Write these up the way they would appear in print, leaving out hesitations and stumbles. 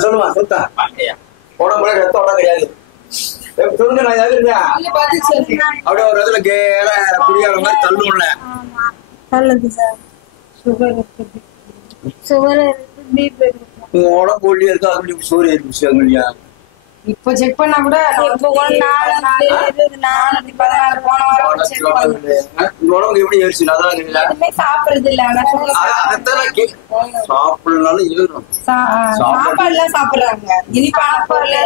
சொல்லுமா சொல்லுங்க உடம்புல ரத்தம் உடம்பு கிடையாது சொல்லுங்க நான் அப்படியே ஒரு இடத்துல கேர குடியார மாதிரி தள்ளும்ல உங்க உடம்பு ஒல்லியா இருக்கு அப்படி சோறு இருக்கு இப்போ செக் பண்ணா கூட உடம்புக்கு எப்படி ஏறிச்சு சாப்பிடுறது இல்ல சாப்பிடனாலும் ஏறும் சாப்பாடு எல்லாம் சாப்பிடுறாங்க இனிப்பான பொருள்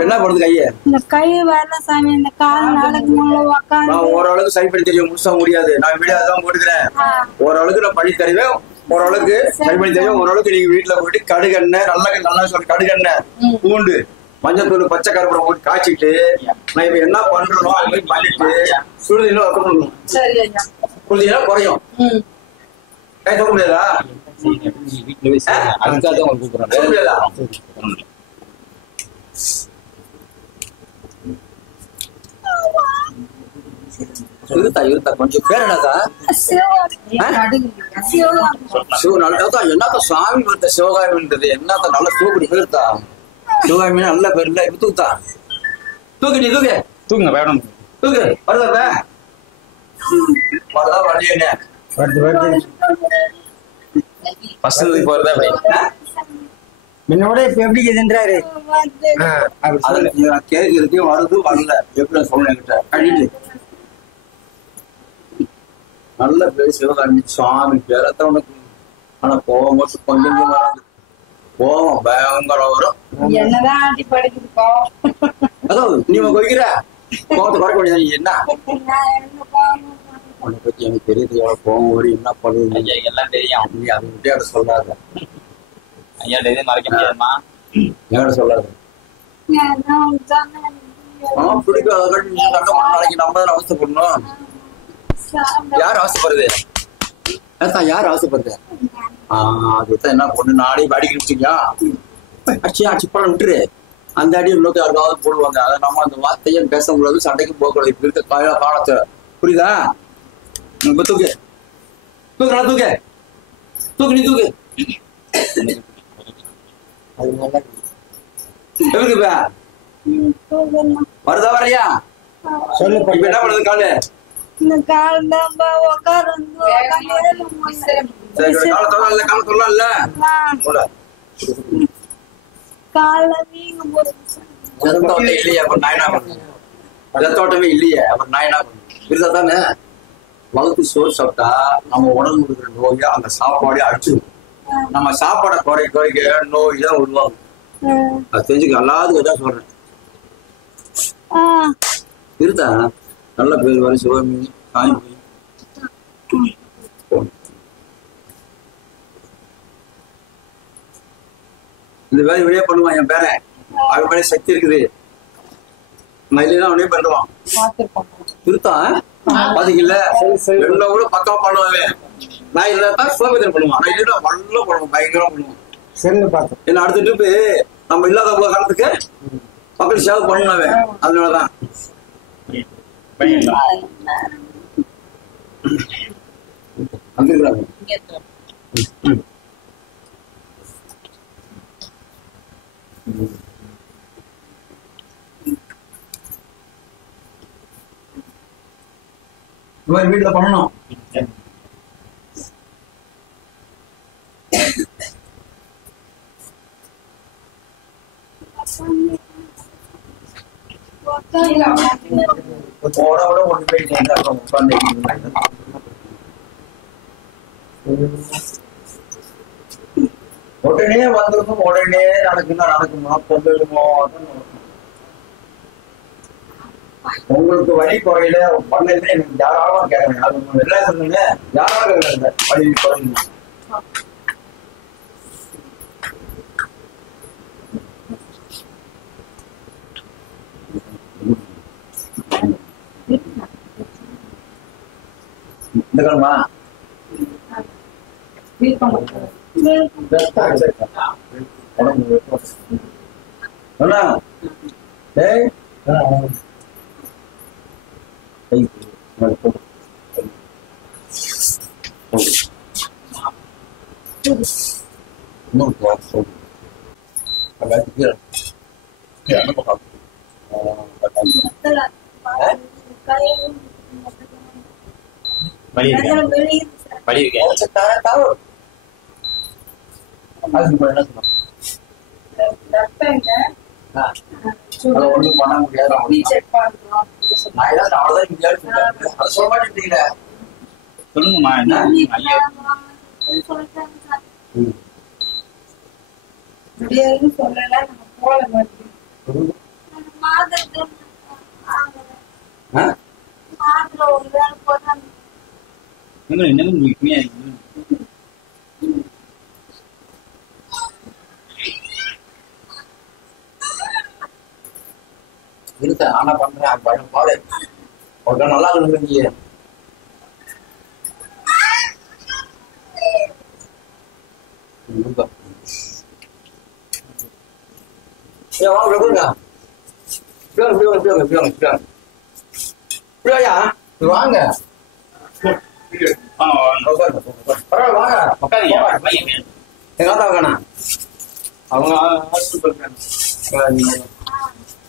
என்ன பண்ணுது கைய இந்த கை வரல சாமி இந்த கால் நாளைக்கு நான் ஓரளவுக்கு சரி பண்ணி தெரியும் முழுசா முடியாது நான் வீடியோ தான் போட்டுக்கிறேன் ஓரளவுக்கு நான் பண்ணி தருவேன் ஓரளவுக்கு சரி பண்ணி தெரியும் ஓரளவுக்கு நீங்க வீட்டுல போயிட்டு கடுகெண்ணெய் நல்லா சொல்லி கடுகெண்ணெய் பூண்டு மஞ்சத்தூள் பச்சை கருப்பூரம் போட்டு காய்ச்சிட்டு நான் இப்ப என்ன பண்றோம் அது மாதிரி பண்ணிட்டு சுடுதீங்க வைக்கணும் குளிச்சீங்கன்னா குறையும் கை சொல்ல முடியாதா அதுக்காக தான் கூப்பிடுறேன் சொல்ல முடியாதா இருத்தா கொஞ்சம் பேர் என்னக்கா என்னக்கா சாமி வருத்த சிவகாமின்றது என்னக்கா நல்ல தூக்குடி பேருத்தா சிவகாமி நல்ல பேர் இல்ல இப்ப தூக்குதா தூக்கு நீ தூக்குங்க வேணும் தூக்கு வருதா வருதா வண்டியே ஃபர்ஸ்ட் போறதா என்னோட இப்ப எப்படி இதுன்றாரு கேட்கறதையும் வருது வரல எப்படி சொல்ல என்கிட்ட கழிட்டு நல்ல பேர் சிவகாமி சுவாமி பேரத்த உனக்கு ஆனா கோவம் மட்டும் கொஞ்சம் வராது கோவம் பயங்கர வரும் என்னதான் ஆண்டி படிக்குதுப்பா அதாவது நீ கொய்கிற கோவத்தை குறைக்க முடியாது என்ன உன்னை பத்தி எனக்கு தெரியுது எவ்வளவு கோவம் வரும் என்ன பண்ணுவீங்க எல்லாம் தெரியும் நீ அதை விட்டியாட சொல்லாத ஐயா டெய்லி மறைக்க முடியாதுமா என்கிட்ட சொல்லாத பிடிக்காத நாளைக்கு நம்ம தான் அவசரப்படணும் யார் அவசரப்படுறது யார் அவசரப்படுறது அதுதான் என்ன பொண்ணு நாளை அடிக்க வச்சுக்கியா அடிச்சு படம் விட்டுரு அந்த அடி இன்னொரு யாருக்காவது போடுவாங்க அதை நம்ம அந்த வார்த்தையை பேச முடியாது சண்டைக்கு போகக்கூடாது இப்ப இருக்க காலத்துல புரியுதா இப்ப தூக்கு தூக்கு நல்லா தூக்கு தூக்கு நீ தூக்கு அது நல்லா எப்படி இப்ப வருதா வரையா சொல்லு இப்ப என்ன பண்ணுது காலு இந்த கால் தான் உட்காரு சரி கால சொல்லல கால சொல்லல போடா கால வீங்க போகுது ரத்தோட்டம் இல்லையே அப்ப நான் என்ன பண்ணுவேன் ரத்தோட்டமே இல்லையே அப்புறம் நான் என்ன பண்ணுவேன் இருந்தா தானே வகுத்து சோறு சாப்பிட்டா நம்ம உடம்பு இருக்கிற நோயை அந்த சாப்பாடே அடிச்சிடும் நம்ம சாப்பாடை குறைக்க நோய் தான் உருவாகும் அது தெரிஞ்சுக்க எல்லாத்துக்கும் தான் சொல்றேன் இருந்தா நல்ல பேர் வரை சிவமி சாமி இந்த வேலை வெளியே பண்ணுவான் என் பேரன் அவன் மேலே சக்தி இருக்குது நான் இல்லைன்னா அவனே பண்ணுவான் திருத்தான் பாத்தீங்கல்ல எல்லாம் கூட பக்கா பண்ணுவான் நான் இல்லாதான் சோபேதன் பண்ணுவான் நான் இல்லைன்னா நல்லா பண்ணுவான் பயங்கரமா பண்ணுவான் செல்லு பார்த்தேன் என்ன அடுத்த ட்ரிப்பு நம்ம இல்லாத காலத்துக்கு மக்கள் சேவை பண்ணுவாவே அதனாலதான் வந்துருக்காங்க இந்த மாதிரி வீட்டுல பண்ணணும் போட விட ஒன்று போயிட்டு உட்காந்து உடனே வந்திருக்கும் உடனே நடக்குமா கொண்டுடுமோ உங்களுக்கு வழி குறையில பண்ணது எனக்கு தாராளமா கேட்கறேன் அது எல்லாம் சொன்னீங்க யாராக இருந்த வழி குறையும் இந்த காலமா வலி இருக்கா ஒண்ணும் பண்ண முடியாது நான் ஏதாவது அவ்வளவுதான் முடியாது அதை சொல்ல மாட்டேன் சொல்லுங்கம்மா என்ன ஐயா சொல்லல நம்ம போல மாட்டேன் என்ன முடிக்குமே இருக்க நானா பண்றேன் பழம் பாடு ஒரு நல்லா இருக்கு வாங்க எங்க தாக்கண்ணா அவங்க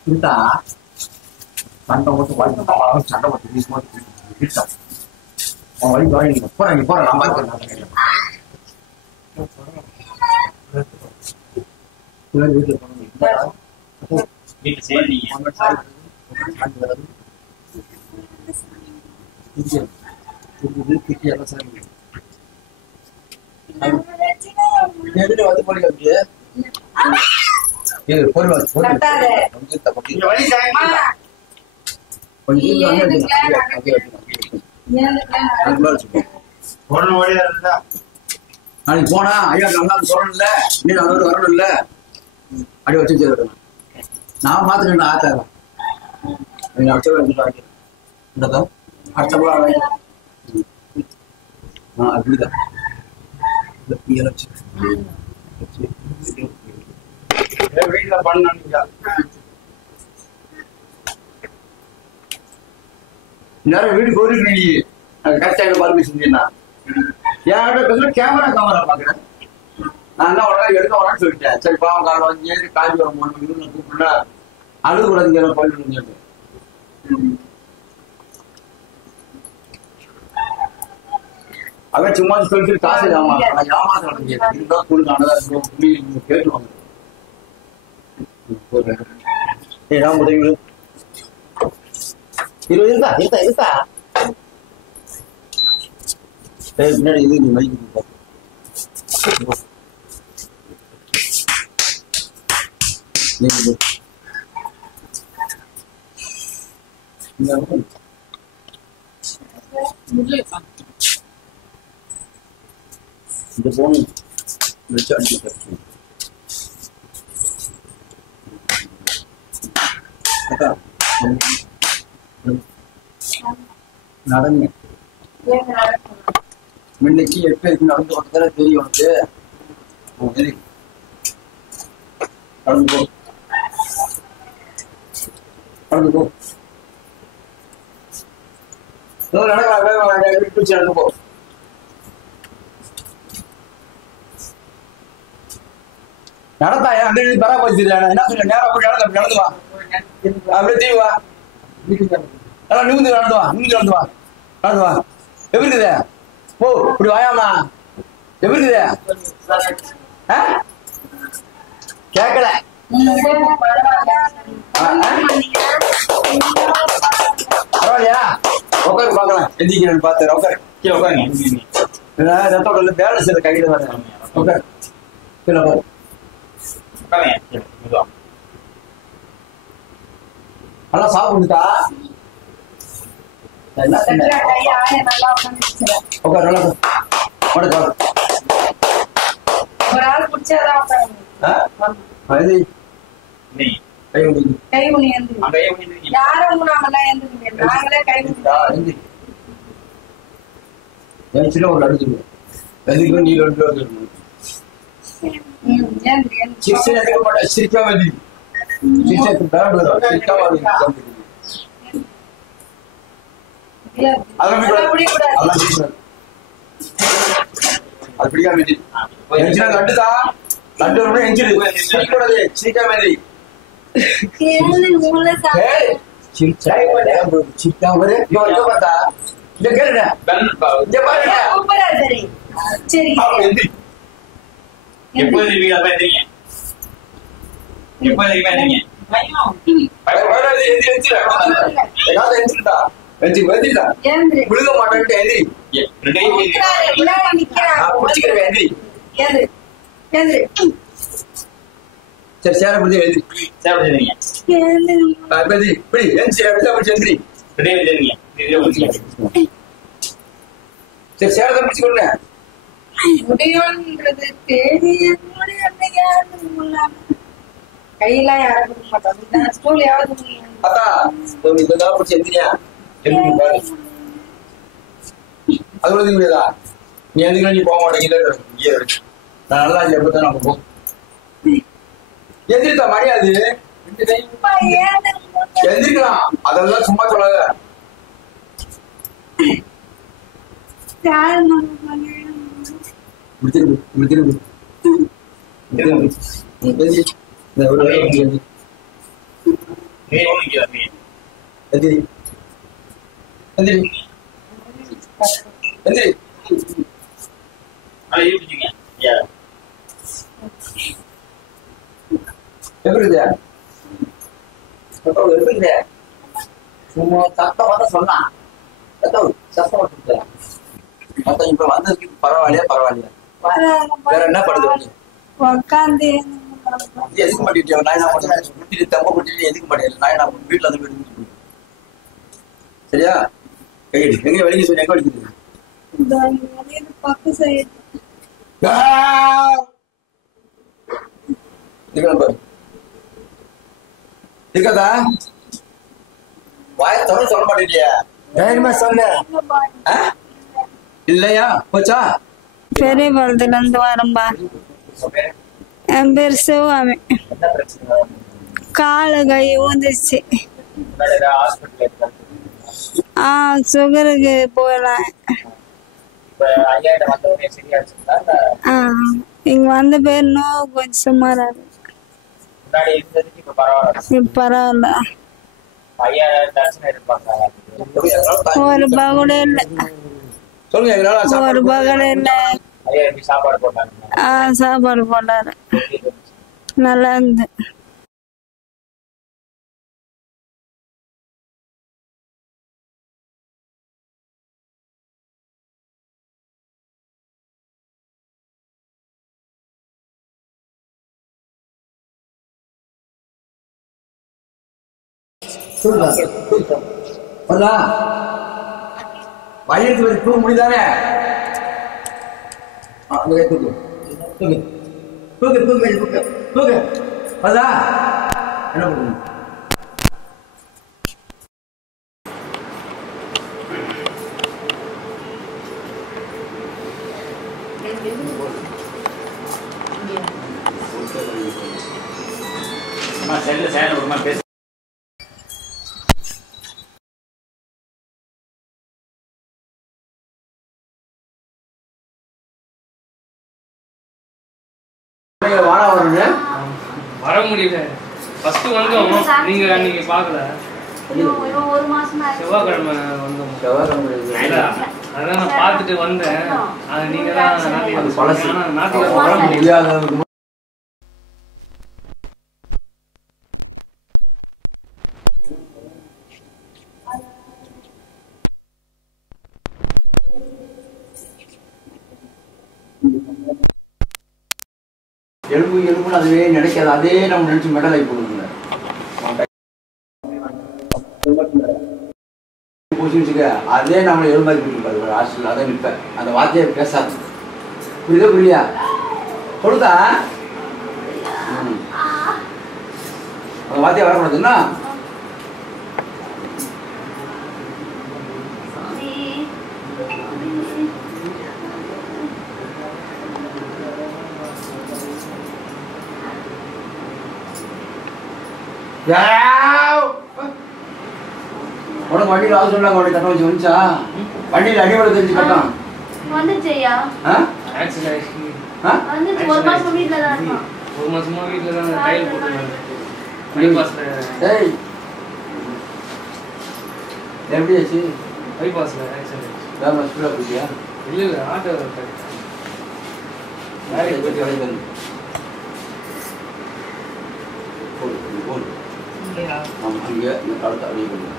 இருந்தா சண்டை போட்டு வாங்கி சண்டை போட்டு அவன் வழி வாங்கி போறேன் நீ போறேன் நான் பார்க்கிறேன் வீட்டு சேர்ந்தீங்க வந்து போடுங்க நாளைக்கு போனா ஐயா நல்லா சொல்லணும்ல நீ அதோட வரணும்ல அடி வச்சு நான் பாத்துக்கேன் ஆத்தாரன் அடுத்த அப்படிதான் வீட்டுல பண்ண நேரம் வீடு போயிருக்க நீ கரெக்டாக பார்த்து செஞ்சீங்கன்னா என்கிட்ட பேசுற கேமரா பாக்குறேன். நான் என்ன உடனே எடுக்க வரேன்னு சொல்லிட்டேன். சரி பாவம் காலம் வாங்கி காஞ்சி வர 3 மணிக்கு கூப்பிட்டா அழுது கூடாதுங்க போயிட்டு. அவன் சும்மா சொல்லிட்டு காசு ஏமாத்த இருந்தா கொடுங்க கேட்டுவாங்க. ஏன் முடியுது 20 இருக்கா பின்னாடி இது நீ மைக்கு இந்த போன் வச்சு அடிச்சு நடங்க முன்னைக்கு எப்ப இருக்கு நடந்து பக்கத்துல தெரியும் உனக்கு. நடந்து போ நடந்து போ நடந்து போ. நடத்தாயா அந்த பராமரிச்சு என்ன சொல்ல நேரம் போய் நடந்து வா அப்படியே தீ வா நிமிந்து நடந்து வா நடந்து வா எப்படி இருக்குதே போ இப்படி வாயாமா எப்படி இருக்குதே கேட்கல பரவாயில்லையா உட்காரு பாக்கலாம் எந்திக்கிறேன்னு பாத்து உட்காரு கீழே உட்காருங்க ரத்தம் பேலன்ஸ் இல்லை கையில வர உட்காரு கீழே உட்காரு நல்லா சாப்பிடுதா ஒரு ஆள் பிடிச்சாதான் கை உனி யாரும் நாங்கெல்லாம் எந்திரிக்க நாங்களே கை ஒரு அடுத்து நீ சிரிக்காம லட்டுதா லட்டு விழுக மாட்டேன் சரி சேர பிடிச்சி சரி சேரத்தை பிடிச்சு கொடுங்க முடியும்ன்றது கையெல்லாம் யாரும் கொடுக்க மாட்டோம் ஸ்கூல் யாவது அத்தா இதெல்லாம் பிடிச்சி எந்திரியா அது கூட முடியாதா நீ எதுக்கு நீ போக மாட்டேங்க நான் நல்லா எப்பதான் நம்ம போ எந்திரித்தா மரியாது எந்திரிக்கலாம் அதெல்லாம் சும்மா சொல்லாத சும்மா சத்தம் பார்த்தா சொன்னான் சத்தம் இப்ப வந்ததுக்கு பரவாயில்லையா வேற என்ன பண்ணுது உக்காந்து எதுக்கு மாட்டேன் நான் என்ன பண்ண தப்ப கொட்டிட்டு எதுக்கு மாட்டேன் நான் வீட்டுல வந்து போயிட்டு சரியா கையடி எங்க வெளியே சொல்லி எங்க வலிக்குது பக்கு சைடு இருக்காதா வாய தொடர்ந்து சொல்ல மாட்டேங்கியா தைரியமா சொல்ல இல்லையா போச்சா பெரிய பாலத்துல இருந்து வரம்பா என் பேர் சிவாமி காலு கை ஊந்துச்சு சுகருக்கு போகலாம். இப்ப ஐயாயிட்ட வந்தவங்க சரியாச்சுங்களா? இங்க வந்த பேர் நோவு கொஞ்சம் சுமாரா இருக்கு. முன்னாடி இருந்ததுக்கு இப்ப பரவாயில்ல. இப்ப பரவாயில்ல. 5000 தரிசனம் இருப்பாங்க. ஒரு ரூபாய் கூட இல்ல. சொல்லுங்க எங்களால ஒரு ரூபாய் கூட இல்ல. ஐயா எப்படி சாப்பாடு போட்டாங்க? சாப்பாடு போட்டாரு. நல்லா இருந்து. பையனுக்கு வரை தூங்க முடியுதானே? தூக்கு தூக்கு தூக்கு தூக்கு தூக்கு அதா என்ன பண்ணுங்க? செல்ல சேனல் ஒரு மாதிரி பேச வர முடியல. ஃபர்ஸ்ட் வந்தோம், நீங்க அன்னைக்கு பார்க்கல. செவ்வாய்க்கிழமை வந்தோம். அதான் நான் பார்த்துட்டு வந்தேன். அது நீங்க தான் நாட்டுக்கு வர முடியல. எலும்பு எலும்புன்னு அதுவே நினைக்காது. அதே நம்ம நினைச்சு மெடல் ஆகி போடுங்க. அதே நம்மளை எலும்பாக்கி கொடுப்பாரு ஹாஸ்டல். அதை நிற்பேன். அந்த வார்த்தையை பேசாது. புரியுதா புரியலையா? சொல்லுதா அந்த வார்த்தையை வரக்கூடாதுன்னா உனக்கு வண்டியில் ஆள் சொன்னாங்க. உனக்கு கட்ட வச்சு வந்துச்சா? வண்டியில் அடிபட தெரிஞ்சு கட்டம் வந்துச்சையா? வந்துச்சு. ஒரு மாசமா வீட்ல தான் இருக்கான். ஒரு மாசமா வீட்ல தான் டைல் போட்டுருக்காங்க. பைபாஸ்ல. டேய் எப்படி ஆச்சு? பைபாஸ்ல ஆக்சிடென்ட். வேற ஸ்பீடா போயிட்டியா? இல்ல இல்ல ஆட்டோ வேலைக்கு போயிட்டு வேலைக்கு வந்து போடு. ஆமாம் அங்கே இந்த காலத்தை அப்படியே பண்ணுங்க.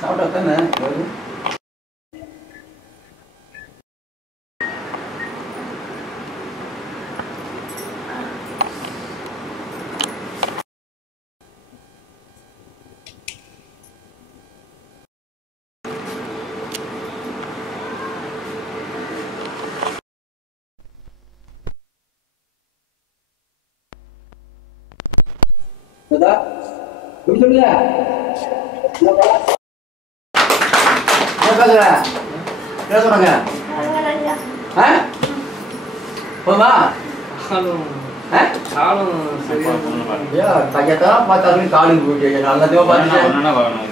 சாப்பிட்டா தானே சொல்லுங்க. என்ன சொன்னாங்க? போதுமா? கையத்தான் பார்த்தாலும் காலுக்கு போயிட்டு நல்லதோ பார்த்துட்டேன்.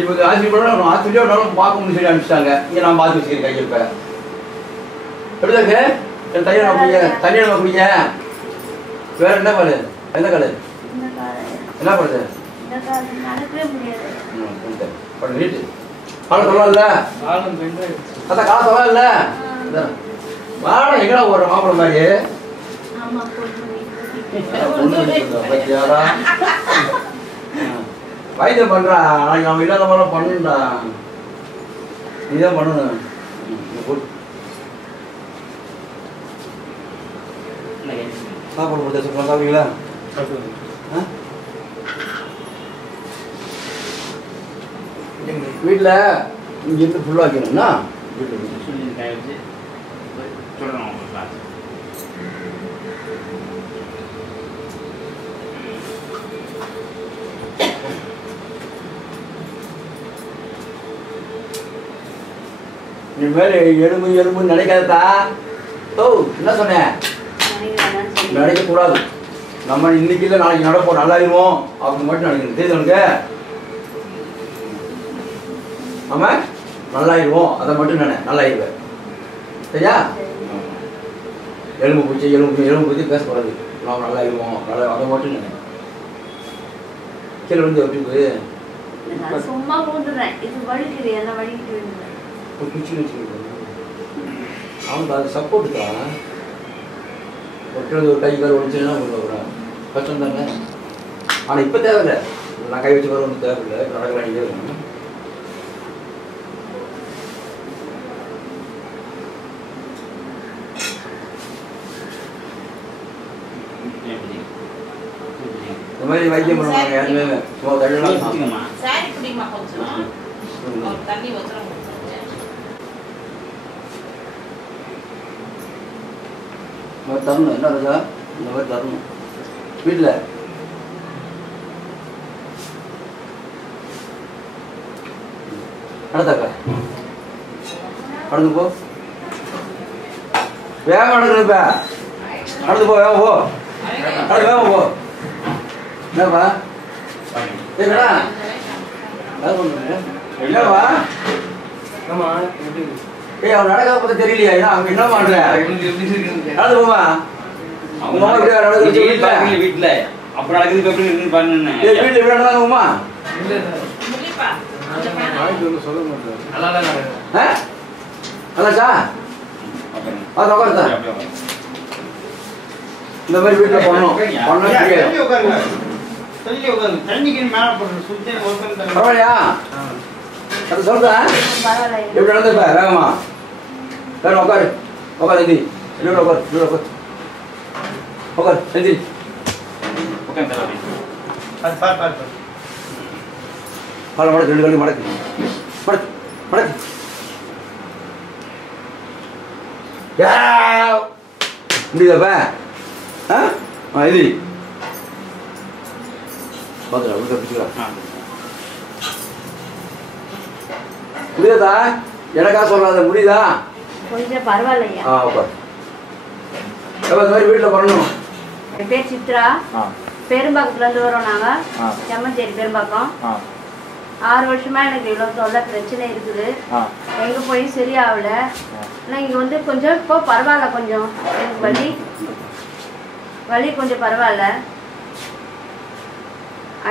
இப்போ ஆசிரியர் ஆசிரியர் பார்க்க முடியும் சொல்லி அனுப்பிச்சிட்டாங்க. இங்கே நான் பார்த்து வச்சுக்கிறேன் கையில். இப்போ எப்படிதாக்கு தனியாக நம்ம குடிங்க, தனியாக நம்ம குடிங்க. வேற என்ன பாரு? எந்த காலு? என்ன பண்ணுது? வீட்டு காலம் சொல்லல. அதான் காலம் சொல்லல. வாடா எங்கடா ஒரு மாப்பிள்ள மாதிரி வைத்தியம் பண்றா. நாளைக்கு நம்ம இல்லாத மாதிரி பண்ணணும்டா. நீதான் பண்ணணும். சாப்பாடு கொடுத்தா சொல்லுங்க. சாப்பிடுவீங்களா? வீட்டில் இங்கேருந்து ஃபுல்லாக வைக்கணும்னா இனிமேல் எலும்பு எலும்பு நினைக்காதா. ஓ என்ன சொன்னேன்? நினைக்க கூடாது. நம்ம இன்னைக்கு இல்லை நாளைக்கு நடப்போம், நல்லாயிருவோம் அப்படின்னு மட்டும் நினைக்கணும். தெரியுது உனக்கு? ஆமா நல்லாயிருவோம், அதை மட்டும் நினை, நல்லாயிருவேன். சரியா? எலும்பு பூச்சி எலும்பு பற்றி பேசக்கூடாது. நாம் நல்லாயிருவோம், நல்லா அதை மட்டும் நினை. கீழே வந்து எப்படி போய் சும்மா போட்டுறேன். இது வலிக்குது, என்ன வலிக்குது? குச்சி வச்சுக்கிட்டு அவனுக்கு அது சப்போர்ட் தான். ஒரு கை கால் ஒடிச்சுன்னா ஒரு கஷ்டம் தாங்க. ஆனால் இப்போ தேவையில்லை, நான் கை வச்சு வர ஒன்றும் தேவையில்லை. இப்போ நடக்கிறாங்க இருக்கணும். இந்த மாதிரி வைத்தியம் பண்ணுவாங்க யாருமே சும்மா தள்ளலாம். சாரி குடிமா கொஞ்சம் தண்ணி வச்சுறோம். தரணும் என்ன இருக்கா? இந்த மாதிரி தரணும் வீட்டில். நடத்தாக்கா நடந்து போ, வேகம் நடக்குது. இப்ப நடந்து போ, வேகம் போ, நடந்து வேகம் போ. என்னப்பா என்னடா என்ன பண்ணுறீங்க? என்னப்பா ஏய் அவன் நடக்க பற்றி தெரியலையா? அங்கே என்ன பண்ணுற? நடந்து போமா. உங்க அம்மா இப்படி நடக்குது வீட்டுல அப்புறம் நடக்குது எப்படி இருக்குன்னு பண்ணுன்னு வீட்டில் இப்படி நடந்தாங்க உமா? நல்லாச்சா? அது உட்காருதா? இந்த மாதிரி வீட்டில் பண்ணணும், பரவாயில்லையா? அது சொல்றா எப்படி நடந்துப்ப வேகமா. வேற உட்காரு, உட்காரு எந்தி, என்னோட உட்காரு, என்னோட உட்காரு, உட்காரு எந்தி. காலை மடக்கு, 2 காலையும் மடக்கு, மடக்கு மடக்கு. முடியுதாப்ப? இது பார்த்துடா உள்ள பிடிச்சிக்கலாம். முடியாதா? எனக்கா சொல்லாத, முடியுதா? கொஞ்சம் பரவாயில்லையா? உட்கார். இந்த மாதிரி வீட்டில் பண்ணணும். என் பேர் சித்ரா. பெரும்பாக்கத்துல இருந்து வரோம் நாங்க. செம்மஞ்சேரி பெரும்பாக்கம். 6 வருஷமா எனக்கு இவ்வளவு தொல்லை பிரச்சனை இருக்குது. எங்க போய் சரியாகல. ஆனா இங்க வந்து கொஞ்சம் இப்போ பரவாயில்ல, கொஞ்சம் எனக்கு வலி கொஞ்சம் பரவாயில்ல.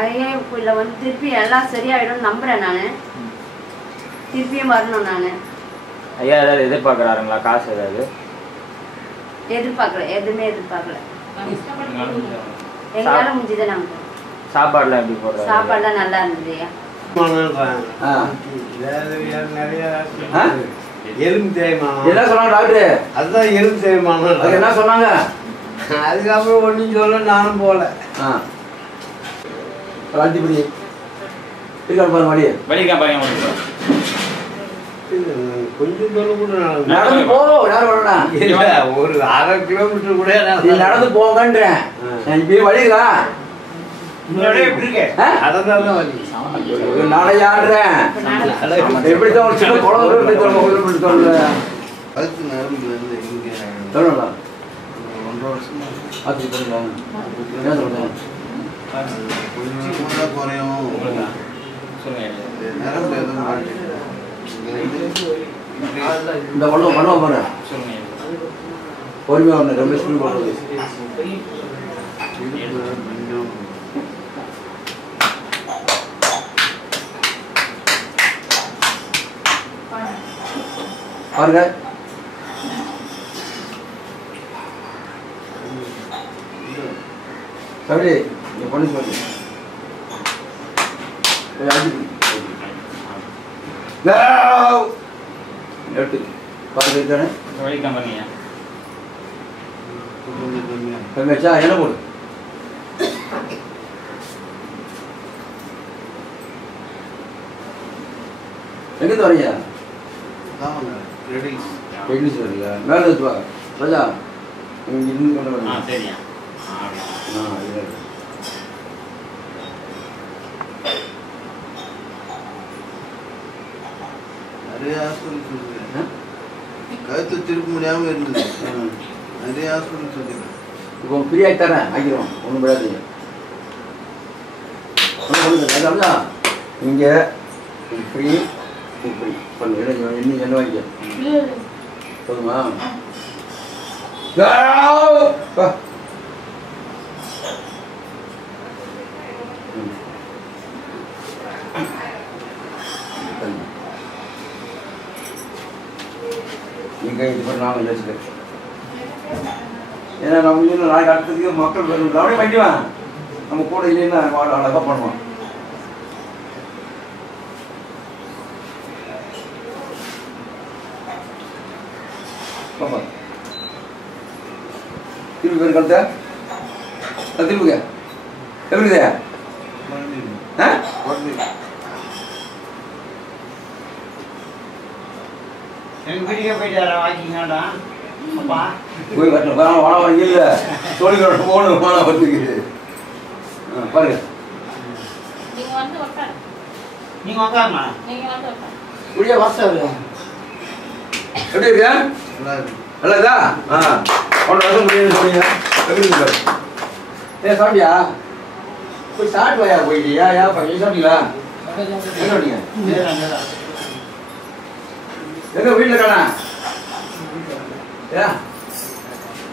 ஐயா இதுல வந்து திருப்பி எல்லாம் சரியாயிடும் நம்புறேன். நான் திருப்பியும் வரணும். நான் ஐயா ஏதாவது எதிர்பார்க்குறாருங்களா? காசு ஏதாவது எதிர்பார்க்கல, எதுவுமே எதிர்பார்க்கல. எங்களால முடிஞ்சதை நாங்க. சாப்பாடுலாம் எப்படி போடுறாரு? சாப்பாடுலாம் நல்லா இருந்தது ஐயா. எலும்பு தேய்மானம் என்ன சொன்னாங்க டாக்டர்? அதுதான் எலும்பு தேய்மானம். என்ன சொன்னாங்க? அதுக்கப்புறம் ஒன்றும் சொல்ல, நானும் போகல. ராஜிபடி பாருங்க வழி வலிக்கா பாருங்க. கொஞ்சம் சொல்ல கூட நடந்து போ. யாரும் ஒரு 1/2 கிலோமீட்டர் கூட நடந்து போங்கன்றேன். இப்படி வழிகளா அதான் வலி. நடையாடுறேன். எப்படித்தான் ஒரு சின்ன குழந்தை சொல்ல அதுக்கு நரம்புல இருந்து இங்கே சொல்லலாம். 1.5 வருஷமா அது என்ன சொல்றேன்? கொஞ்சம் குறையும். நரம்பு எதுவும் மாட்டேங்குது. இந்த பண்ணுவோம் போறேன். பொறுமையா ஒன்று ரொம்ப ஸ்பீட் போடுறது. பாருங்க சரி பண்ணி சொல்லு. எடுத்து பாருங்க வலிக்கா பாருங்க. கம்மியாச்சா? என்ன போடு? எங்கிருந்து வரீங்க? ரெடிஸ் வரீங்க. மேலே எடுத்து வா ராஜா. இன்னும் கொண்டு வரீங்க. சரியா? நிறைய ஹாஸ்பிட்டல் கழுத்து திருப்ப முடியாம இருந்தது. நிறைய ஹாஸ்பிட்டல் சொல்லிடுறேன். இப்போ ஃப்ரீ ஆகி தரேன், ஆக்கிடுவோம், ஒன்றும் விடாதீங்க. இங்கே ஃப்ரீ ஃப்ரீ பண்ணு, இன்னும் என்ன வாங்கிக்க போதுமா? நீங்க இது பண்ண நாங்கள் யோசிக்கிறேன். ஏன்னா நம்ம இன்னும் நாளைக்கு அடுத்ததுக்கு மக்கள் வரும், அப்படியே பண்ணிடுவேன். நம்ம கூட இல்லைன்னா அழகாக பண்ணுவோம். பாப்பா திருப்பி பேர் கழுத்த திருப்புங்க எப்படிங்க போய் வரணும், வாழ இல்லை தோழிகளோட போகணும், வாழ வரதுக்கு பாருங்க. நீங்க உட்காருமா புரிய வாசம் எப்படி இருக்கு? நல்லா இருக்கா? ஒன்றரை வருஷம் முடியும்னு சொன்னீங்க, எப்படி இருக்கு? சாப்பிட்டியா? போய் சாப்பிட்டு வாயா போயிட்டியா? சாப்பிட்டீங்களா? என்ன சொன்னீங்க? எங்க வீட்டில் இருக்கானா?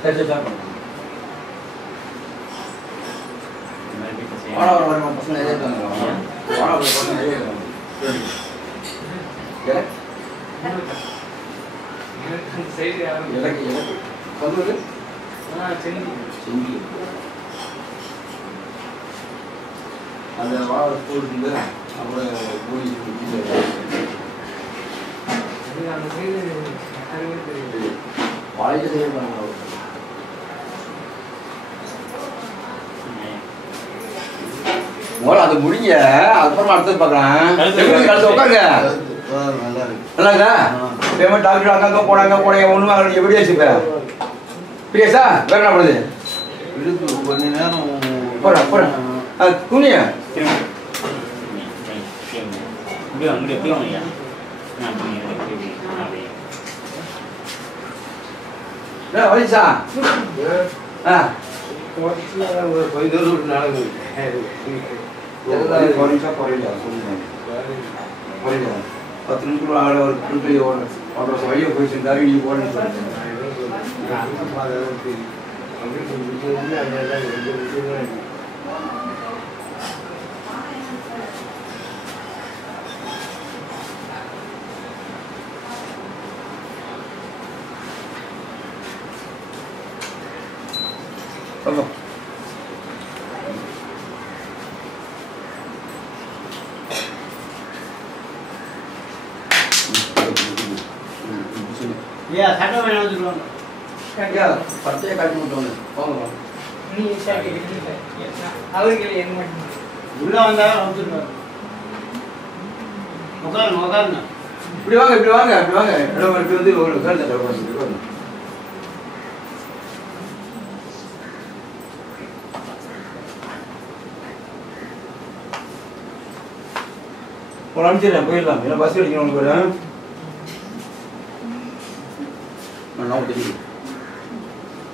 சரி சரி சாப்பிடுங்க. வாழ பசங்க நிறைய இருக்காங்க, வாழ பசங்க நிறைய இருக்காங்க. அந்த வாழை போடுறது அப்புறம் வாழைக்கு செய்ய பண்ண முதல்ல அது முடிங்க, அதுக்கப்புறம் அடுத்தது பார்க்கலாம். உட்காருங்க. நல்லா இருக்கா? பேமெண்ட் டாக்டர் அங்கங்க போனாங்க ஒண்ணுமா எப்படி வச்சுப்பேன் பிரியசா வேற என்ன பண்ணுது? கொஞ்ச நேரம் போறேன் துணியா வலிச்சா? கொஞ்ச தூரம் நடக்குது. புரியல 10 நிமிஷம் ஆகல, ஒரு குழுக்களி ஒன்றரை வழியை போயிட்டு நீ போடணும்னு சொல்லிட்டு சட்டம் வேணும் வச்சுருவாங்க. பச்சையை காட்டி விட்டோன்னு போங்க. உள்ள வந்தாலும் வந்துருவாங்க. உட்காருங்க. இப்படி வாங்க இடம் வந்து உங்களுக்கு அனுப்பிச்சிடறேன், போயிடலாம். ஏன்னா பஸ் அடிக்கணும் உங்களுக்கு.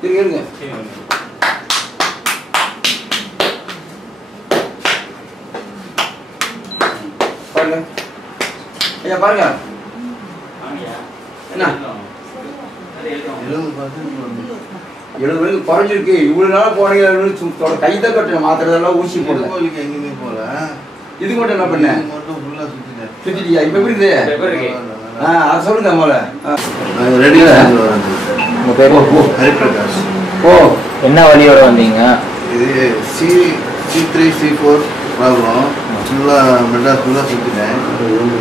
இருங்க பாருங்க ஐயா, பாருங்க என்ன 70% குறைஞ்சிருக்கு. இவ்வளவு நாள் போனீங்க, கைத்த கட்டண மாத்திரதெல்லாம் ஊசி போடல, எங்கேயுமே போல. இது மட்டும் என்ன பண்ண மட்டும் ஃபுல்லா சுத்திட்டியா? இப்ப எப்படி இருக்கு? அது சொல்லுங்க முதல்ல. உங்க பேர் ஹரிபிரகாஷ். என்ன வழியோட வந்தீங்க? இது C3 C4 ப்ராப்ளம். ஃபுல்லாக மெட்ராஸ் ஃபுல்லாக சுற்றிட்டேன்,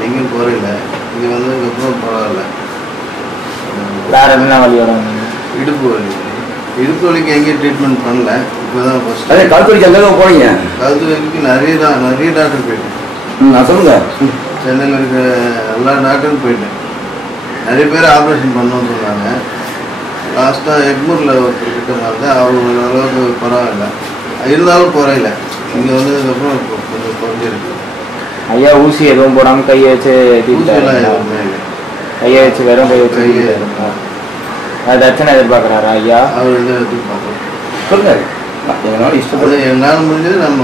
எங்கேயும் போகிறதில்ல. இங்கே வந்ததுக்கப்புறம் பரவாயில்ல. வேற என்ன வழியோட வந்தீங்க? இடுப்பு வலிக்கு எங்கேயும் ட்ரீட்மெண்ட் பண்ணல. இப்போ தான் ஃபர்ஸ்ட். அதே கழுத்து வலிக்கு எங்கே போனீங்க? கழுத்து வலிக்கு நிறைய டாக்டர் போயிட்டேன். நான் சொல்லுங்க. சென்னையில் இருக்க எல்லா டாக்டரும் போயிட்டேன். நிறைய பேர் ஆப்ரேஷன் பண்ணணும்னு சொன்னாங்க. லாஸ்ட்டாக எக்மூரில் ஒருத்தர் கிட்ட பார்த்தா அவர் அளவுக்கு பரவாயில்ல, இருந்தாலும் குறையில. இங்கே வந்ததுக்கப்புறம் இப்போ கொஞ்சம் குறைஞ்சிருக்கு. ஐயா ஊசி எதுவும் போடாமல் கையை வச்சு ஊசியெல்லாம் எதுவுமே இல்லை. கையை வச்சு வெறும் கை வச்சு தட்சணை எதிர்பார்க்குறாரா ஐயா? அவர் இதை எதிர்பார்க்குறோம். சொல்லுங்க, எங்களால் இஷ்டப்பட எங்களால் முடிஞ்சது நம்ம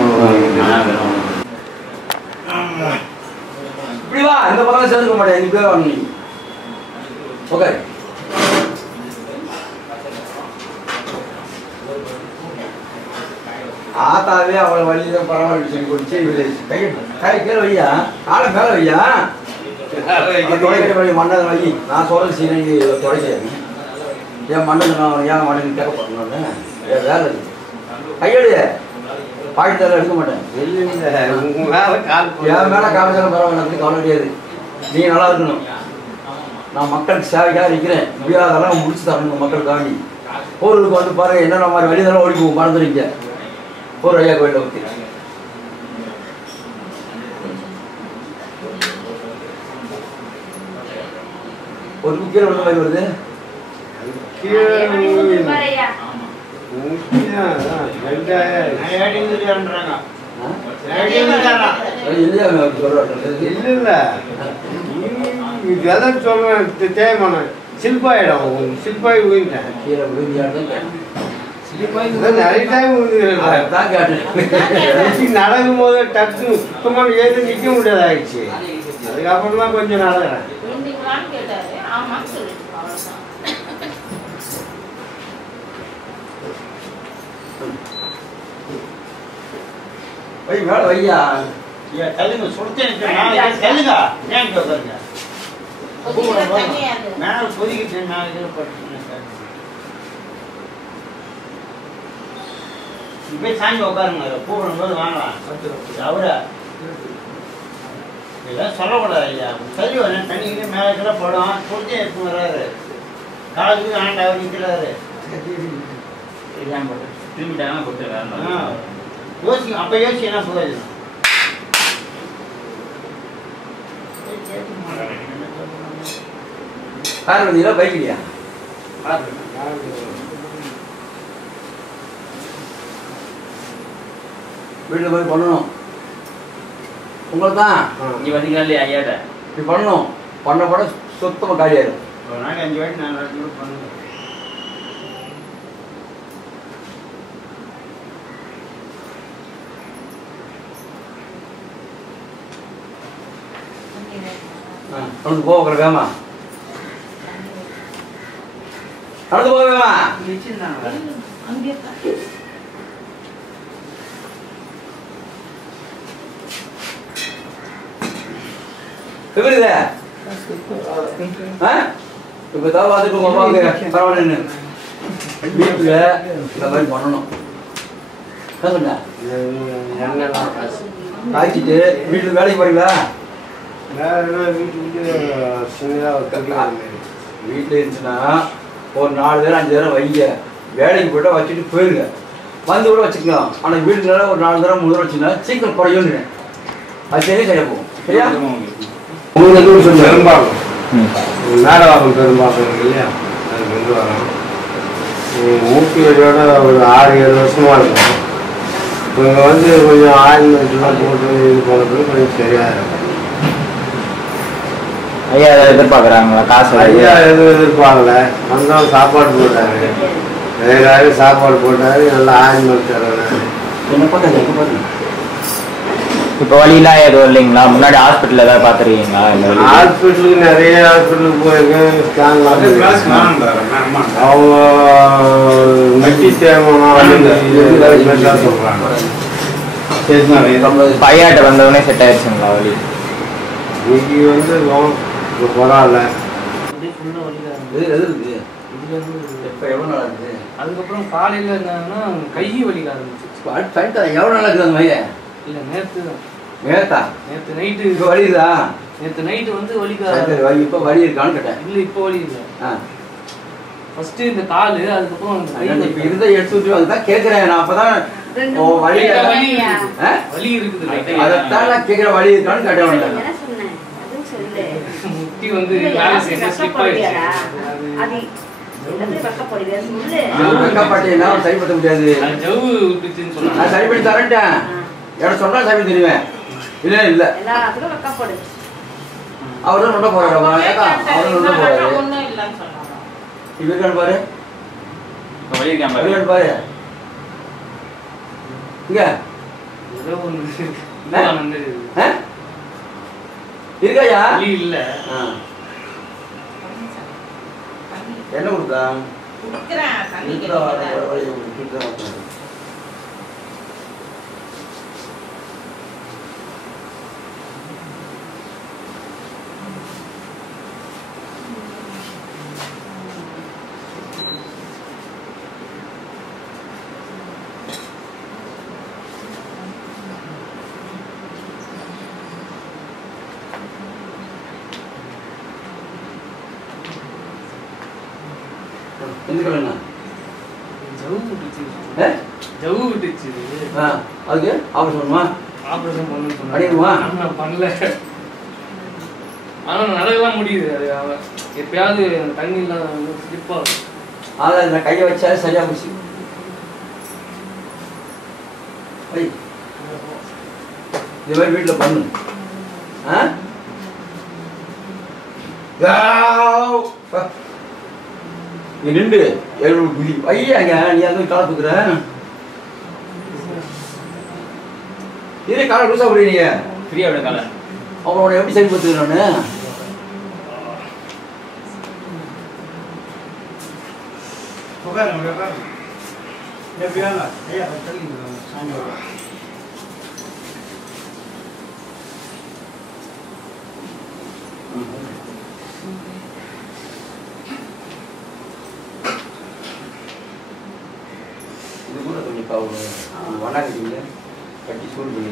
இப்படி வா, இந்த பக்கம் சேர்ந்துக்க மாட்டேன், நீ பேர் வாங்க. ஓகே, ஆத்தாவே அவளை வழியில பரவாயில்ல சொல்லி கொடுத்து கை கீழே வையா, காலை மேலே வையா, துடைக்கிற வழி மண்டல வை. நான் சொல்றது சீனி துடைக்க ஏன் மண்டல நான் ஏன் மண்டல கேட்க போறேன், ஏன் வேலை இருக்கு. கையெடு, பாக்கெட்டால எடுக்க மாட்டேன். என் மேல காமிச்சாலும் பரவாயில்ல, கவலை கிடையாது. நீ நல்லா இருக்கணும். நான் மக்களுக்கு சேவைக்காக இருக்கிறேன். முடியாதெல்லாம் முடிச்சு தரணும் மக்களுக்காண்டி. கோவிலுக்கு வந்து பாருங்க, என்னென்ன மாதிரி வழிதெல்லாம் ஓடி போகும் மறந்துடுங்க. ஒரு ஐயா கோயிலில் ஊற்றி ஒரு கீரை விழுந்த மாதிரி வருது. சில்பாயிடும், சில்பாய் ஊங்கிட்டேன். கீரை விழுந்தியான்னு நிறைய டைம் தான் கேட்டேன். நடக்கும் போது டக்கு சுத்தமா ஏது நிக்க முடியாது ஆயிடுச்சு. அதுக்கப்புறம் தான் கொஞ்சம் நடக்கிறேன். வை மேல வையா, தள்ளுங்க, சுடுத்தேன் தள்ளுங்க, ஏன் உட்காருங்க. மேல கொதிக்கிட்டு நான் இதில் படுத்துங்க. போய் சாஞ்சி உட்காருங்க, கூப்பிடும் போது வாங்கலாம். அவர இதெல்லாம் சொல்லக்கூடாது ஐயா. தள்ளி வரேன், தண்ணிக்கிட்டே மேலே கூட படம் சுடுத்தே எடுத்து வர்றாரு. காலத்துக்கு ஆண்டு அவர் நிற்கிறாரு. யோசி, அப்ப யோசி என்ன போகுது. கார் வந்தீங்களா பைக் இல்லையா? வீட்டில் போய் பண்ணணும். உங்களுக்கு தான் நீ வந்தீங்களா இல்லையா ஐயாட்ட? இப்படி பண்ணணும். பண்ண பட சுத்தமாக காலியாயிடும். ஒரு நாளைக்கு 5 வாட்டி 4 வாட்டி கூட பண்ணுங்க. நடந்து போகிற வேமா, நடந்து போக வேமா. எப்படி இப்ப தான் பார்த்துட்டு உங்க அம்மாவுக்கு பரவாயில்ல வீட்டுல இந்த மாதிரி பண்ணணும். காய்ச்சிட்டு வீட்டுல வேலைக்கு போறீங்களா? வீட்டுல இருந்துச்சுன்னா ஒரு 4 பேர் 5 பேரை வைங்க. வேலைக்கு போயிட்டா வச்சுட்டு போயிருங்க, வந்து கூட வச்சுக்கலாம். ஆனா வீட்டுல ஒரு 4 தடவை 3 தடவை வச்சுன்னா சீக்கிரம் குறையும். அது சரியா போகும். சரியா? பெரும்பாலும் மேடவாக்கம் பெரும்பாக்கம் இல்லையா, அதுக்கு வந்து வரோம். மூக்கு வழியோட ஒரு 6-7 வருஷமா இருக்கும். இப்போ இங்கே வந்து கொஞ்சம் ஆயில்மெண்ட்லாம் போட்டு இது பண்ணுறது கொஞ்சம் சரியா இருக்கும். ஐயா அதை எதிர்பார்க்குறாங்களா காசு? ஐயா எதுவும் எதிர்பார்க்கல. வந்தாலும் சாப்பாடு போட்டாரு, எல்லாரும் சாப்பாடு போட்டாரு, நல்லா ஆயில்மெண்ட் தர்றாரு. என்ன பார்த்தா இப்போ வழியெல்லாம் எதுவும் இல்லைங்களா? முன்னாடி ஹாஸ்பிட்டல் ஏதாவது பார்த்துருக்கீங்களா? ஹாஸ்பிட்டலுக்கு நிறைய ஹாஸ்பிட்டலுக்கு போயிருக்கேன். ஸ்கேன் அவங்க மெட்டி தேவையான சொல்றாங்க. பையாட்ட வந்தவொடனே செட் ஆயிடுச்சுங்களா வழி? இன்னைக்கு வந்து இப்போ பரவாயில்ல. எவ்வளோ நாள் இருக்குது? அதுக்கப்புறம் காலையில் என்னன்னா கை வலிக்க ஆரம்பிச்சிச்சு. எவ்வளோ நாள் இருக்குது அந்த மைய? இல்லை நேற்று தான். நேற்று நைட்டு இப்போ வலிக்குதா? நேற்று நைட்டு வந்து வலிக்க இப்போ வலி இருக்கான்னு கேட்டேன். இல்லை இப்போ வலி இல்லை. ஃபர்ஸ்ட் இந்த காலு, அதுக்கப்புறம் இப்போ இருந்த எடுத்து விட்டு அதுதான் கேட்குறேன். நான் அப்பதான் வலி வலி இருக்குது. அதைத்தான் நான் கேட்குற வலி இருக்கான்னு கேட்டேன். முட்டி வந்து வேலை செய்ய ஸ்லிப் ஆயிடுச்சு. வெக்கப்பட்டேன்னா சரிப்படுத்த முடியாது. ஜவ்வு விட்டுச்சுன்னு சொன்னாங்க. நான் சரி பண்ணி தரேன்ட்டேன். இடம் சொன்னா சரி தெரியுவேன். இல்லை இல்லை அவரும் நொண்ட போறாரு அவரும் நொண்ட போறாரு. இப்ப இருக்கான்னு பாரு இருக்கான்னு பாரு இங்க இருக்காயா இல்ல என்ன கொடுத்தா ஜவு விட்டுச்சு. அதுக்கு ஆபரேஷன் பண்ணுமா? ஆபரேஷன் பண்ணணும் அடிக்குமா? பண்ணல. ஆனா நடக்கலாம் முடியுது. அது எப்பயாவது தண்ணி இல்லாத ஸ்லிப் ஆகும். அதான் இந்த கையை வச்சாலே சரியா போச்சு. இது மாதிரி வீட்டில் பண்ணு. நீ நின்று 700 புள்ளி ஐயாங்க நீ அந்த காலை தூக்குற இதே காலை லூசா புரியுறீங்க ஃப்ரீயா விட காலை அவங்களோட எப்படி சரி பார்த்துக்கிறேன் நான் இது கூட கொஞ்சம் வண்ணா கட்டிங்க கட்டி சூடு பண்ணி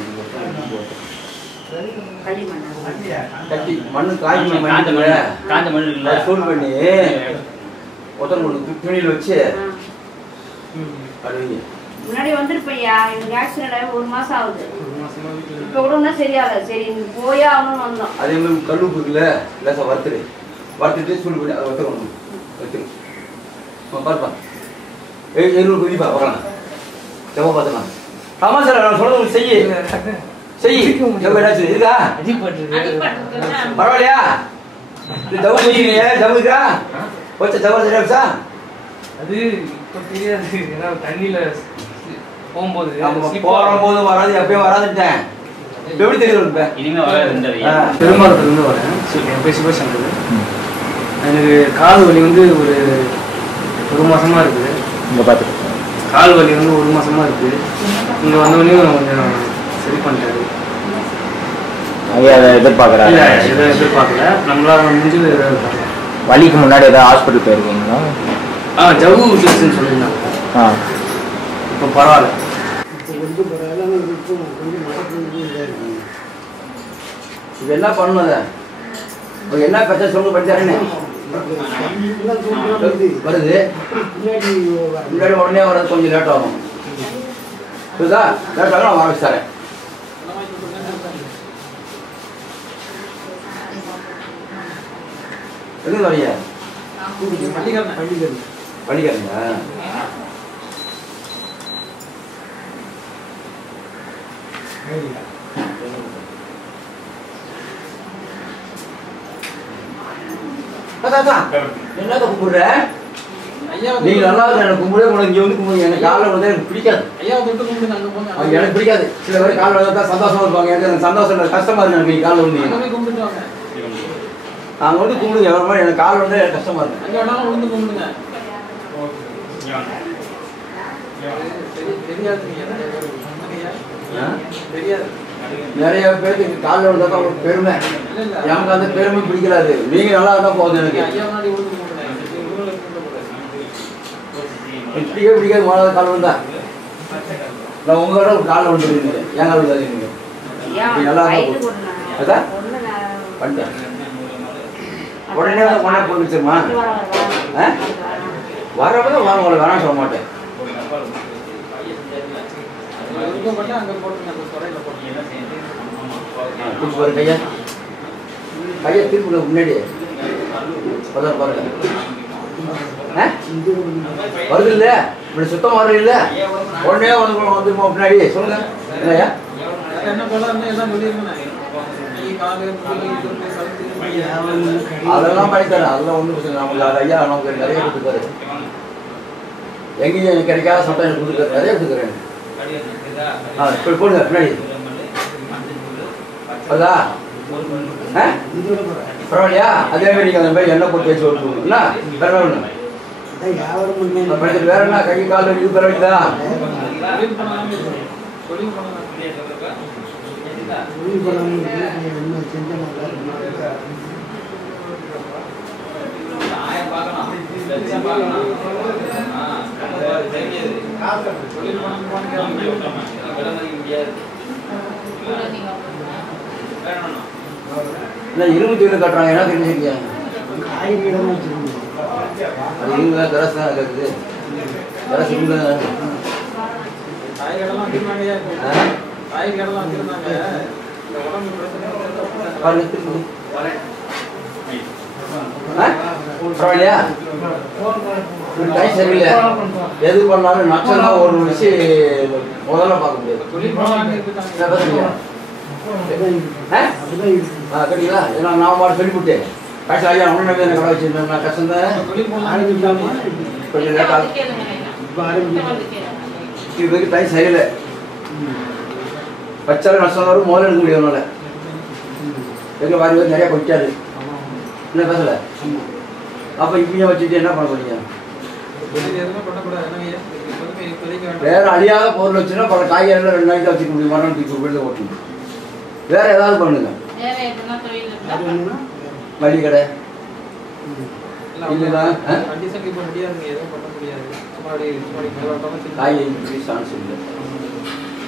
கட்டி மண்ணு காய்ச்சி காஞ்ச மண்ணு இல்லை சூடு பண்ணி ஒருத்தர் துணியில் வச்சு அடுவீங்க முன்னாடி வந்துருப்பையா எனக்கு ஆக்சிடென்ட் 1 மாசம் ஆகுது இப்போ கூட சரியாகல சரி போயே ஆகணும்னு வந்தோம் அதே மாதிரி கல்லுப்பு இருக்குல்ல லேசாக வறுத்துட்டு சூடு பண்ணி அதை வச்சுக்கணும் வச்சுரு பாருப்பா 700 குதிப்பா பார்க்கலாம் செவ்வா பார்த்துக்கலாம் ஆமாம் சார் நான் சொல்றது செய்யி ஏதாச்சும் இருக்கா பரவாயில்லையா இது ஜவு வச்சுக்கிறீங்க ஜவு இருக்கா வச்ச ஜவா சரியா வச்சா அது இப்போ தெரியாது ஏன்னா தண்ணியில போகும்போது போகும்போது வராது எப்பயும் வராதுட்டேன் எப்படி தெரியும் இனிமே வராது பெரும்பாலத்துலேருந்து வரேன் என் பேர் சிவசங்கர் எனக்கு கால் வலி வந்து ஒரு மாசமா இருக்குது இங்கே பார்த்து கால் வலி வந்து 1 மாசமா இருக்குது இங்கே வந்தவொடனே கொஞ்சம் சரி பண்ணிட்டாரு ஐயா அதை எதிர்பார்க்குறாரு எதை எதிர்பார்க்கல நம்மளால முடிஞ்சது வலிக்கு முன்னாடி ஏதாவது ஹாஸ்பிட்டல் போயிருக்கீங்களா ஜவு விட்டுச்சுன்னு சொல்லியிருந்தாங்க இப்போ பரவாயில்ல இது என்ன பண்ணணும் அதை என்ன பிரச்சனை சொல்லு படித்தாருன்னு வருது முன்னாடி உடனே வர்றது கொஞ்சம் லேட் ஆகும் புரியுதா லேட் ஆகும் நான் வர வச்சு தரேன் எதுவும் வரையா பள்ளிக்காரங்க என்ன கும்பிடுற நீங்க நல்லா எனக்கு கும்பிடவே கூட இங்க வந்து கும்பிடுங்க எனக்கு காலில் வந்து எனக்கு பிடிக்காது எனக்கு பிடிக்காது சில பேர் காலில் வந்து சந்தோஷமா இருப்பாங்க எனக்கு சந்தோஷம் இல்லை கஷ்டமா இருக்கு எனக்கு காலில் வந்து நாங்கள் வந்து கும்பிடுங்க எவ்வளோ மாதிரி எனக்கு கால் வந்து எனக்கு கஷ்டமா இருக்கு நிறைய பேருக்கு காலில் விழுந்தா தான் ஒரு பெருமை எனக்கு அந்த பெருமை பிடிக்கிறாரு நீங்க நல்லா இருந்தா போகுது எனக்கு பிடிக்கவே பிடிக்காது மாணவர் கால் விழுந்தா நான் உங்களோட ஒரு காலில் விழுந்துருக்கீங்க ஏன் கால் விழுந்தாதீங்க நல்லா இருந்தா அதான் பண்ணிட்டேன் உடனே வந்து கொண்டா போட்டு வச்சிருமா வரப்பதான் வாங்க உங்களை வேணாம் சொல்ல மாட்டேன் கையா கையா திருப்பி முன்னாடி பாருங்க வருது இல்ல இப்படி சுத்தம் வர்றது இல்ல உடனே வந்து முன்னாடி சொல்லுங்க இல்லையா அதெல்லாம் பண்ணித்தரேன், அதெல்லாம் ஒன்றும் பிரச்சனை. நமக்கு ஐயா நமக்கு நிறைய கொடுத்துருக்காரு. எங்கேயும் கிடைக்காத சட்டம் எனக்கு கொடுத்துருக்காரு, நிறைய கொடுத்துருக்காரு. இப்போ போடுங்க பின்னாடி. அதா பரவாயில்லையா? அதே மாதிரி நீங்கள் அந்த மாதிரி எண்ணெய் போட்டு வச்சு விட்டுருக்கீங்களா? வேற ஒன்று வேற என்ன கை கால் இது பரவாயில்லையா? இரும்பு தூள் கட்டுறாங்க, என்ன தெரிஞ்சுக்கீங்க? அது இரும்பு தான், கரசு தான் இருக்குது. கரசு இரும்பு தான். பரவாயில்லையா? சரியில்லை, எது பண்ணாலும் நச்சனா ஒரு விஷயம் முதல்ல பார்க்க முடியாது. கட்டிங்களா? ஏன்னா நான் மாடு சொல்லிவிட்டேன். கஷ்டம் ஐயா அவனு எனக்கு கடை வச்சிருந்தேன், நான் கஷ்டம் தான். கொஞ்சம் லேட்டாக இதுக்கு டைம் சரியில்லை. வச்சாலும் நஷ்டம் வரும், முதல்ல எடுக்க முடியும். அதனால எங்கள் வாரி வந்து நிறையா கொச்சாரு, என்ன பேசலை. அப்போ இப்படியே வச்சுட்டு என்ன பண்ண போறீங்க? வேற அழியாத பொருள் வச்சுன்னா பல காய்கறிகள் 2 நாளைக்கு வச்சுக்க முடியும், மரம் தூக்கி வெளில ஓட்டணும். வேற ஏதாவது பண்ணுங்க, மளிகை கடை இல்லைன்னா காய்கறி சான்ஸ் இல்லை.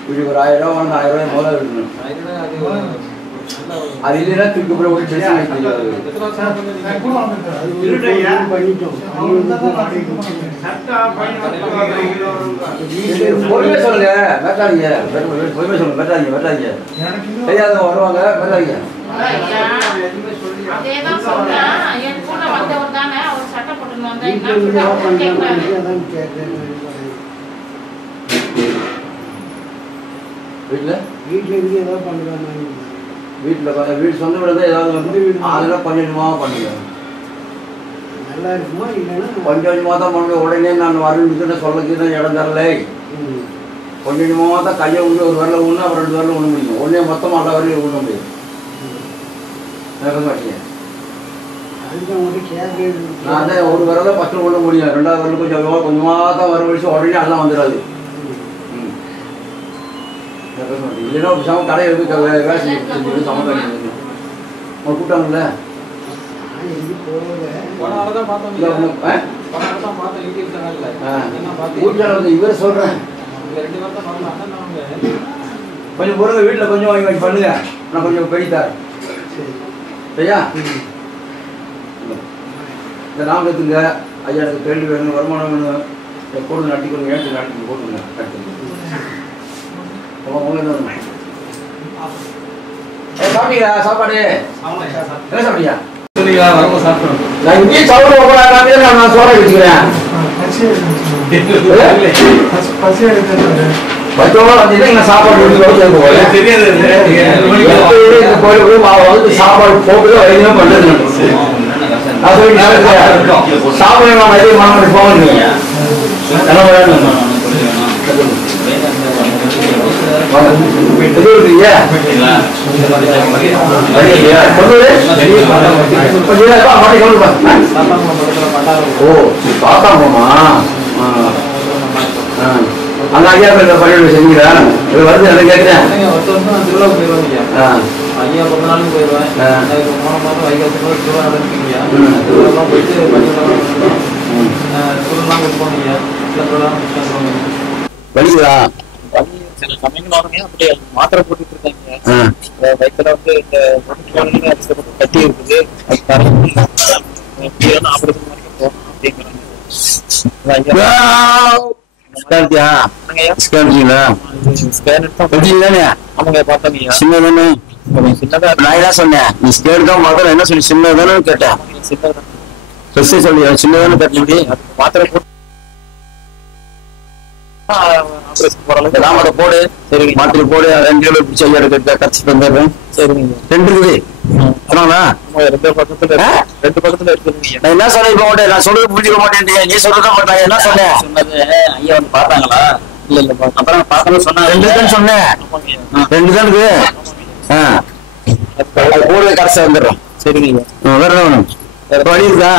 இப்படி ஒரு 1000 ரூபா வாங்க, 1000 ரூபாய் முதல்ல இருக்கணும். அது இல்லைன்னா தூக்கி போய் ஒரு பொறுமையா சொல்லுங்க, வெட்டாதீங்க. பொறுமையா சொல்லுங்க, வெட்டாதீங்க வெட்டாதீங்க. தெரியாதவங்க வருவாங்க, வெட்டாதீங்க. வீட்டில் வீடு சொந்த வீடு தான் ஏதாவது வந்து அதெல்லாம் கொஞ்சமாக பண்ணுங்க. நல்லா இருக்குமா? இல்லைன்னா கொஞ்சம் கொஞ்சமாக தான் பண்ணுங்க. உடனே நான் வரணுன்னு சொல்லக்கு தான் இடம் தரலை. கொஞ்சம் கொஞ்சமாக தான் கையை உண்டு, ஒரு வரல ஒன்று, அப்புறம் 2 வரல ஒன்று முடியும். உடனே மொத்தமாக எல்லா வரையும் ஒன்று முடியும். மாட்டீங்க. நான் தான் ஒரு வரல 10 ஒன்று முடியும். 2வது வரல கொஞ்சம் கொஞ்சமாக தான் வர வச்சு உடனே எல்லாம் வந்துடாது. இல்லைன்னா சம கடை இருக்கு, வேலை செஞ்சு சமம் கூட்டாங்கல்ல. இவரை சொல்றேன், கொஞ்சம் பொருங்க. வீட்டில் கொஞ்சம் வாங்கி வாங்கி பண்ணுங்க, நான் கொஞ்சம் பெய்தார். சரியா? இந்த நாமத்துங்க ஐயா எனக்கு கேள்வி வேணும், வருமானம் வேணும், போடுங்க, நட்டி கொடுங்க, ஏற்றி நாட்டி போட்டுங்க. சாப்பிட்டீங்களா? சாப்பாடு என்ன சாப்பிட்டீங்க? நான் இங்கேயே சாப்பிட போறாங்க, நான் சோற வச்சுக்கிறேன். சாப்பாடு சாப்பாடு போக்குல வைத்தியம் பண்றது. சாப்பிட மதியம் போங்க. அந்த ஐயா பேர் பள்ளியோட செஞ்சீங்களா? வருது அதை கேட்கிறேன். ஐயா ஒரு நாளும் போயிடுவேன். வலிக்குதா? சில சமயங்கள் அப்படியே மாத்திரை போட்டுட்டு இருக்காங்க. வயிற்றுல வந்து இந்த கட்டி இருக்குது, மாத்திரை போட்டு போடு. சரி, மாத்திரை போடு. 2 கிலோ பிடிச்சி ஐயா கட்சி தந்துடுறேன். சரிங்க, 2 இருக்குது. சொன்னாங்களா? ரெண்டு பக்கத்துல இருக்குதுங்க. நான் என்ன சொன்னேன் இப்ப உன்கிட்ட? நான் சொல்றது புரிஞ்சுக்க மாட்டேன். நீ சொல்றதான் மாட்டாங்க. என்ன சொன்னேன்? சொன்னது ஐயா வந்து பார்த்தாங்களா? இல்ல அப்புறம் பார்க்கணும் சொன்னாங்க. 2 தான் சொன்னேன். 2 தான் இருக்கு. அது கூட கடைசி வந்துடுறோம். சரிங்க. வேற வேணும் வழி இருக்கா?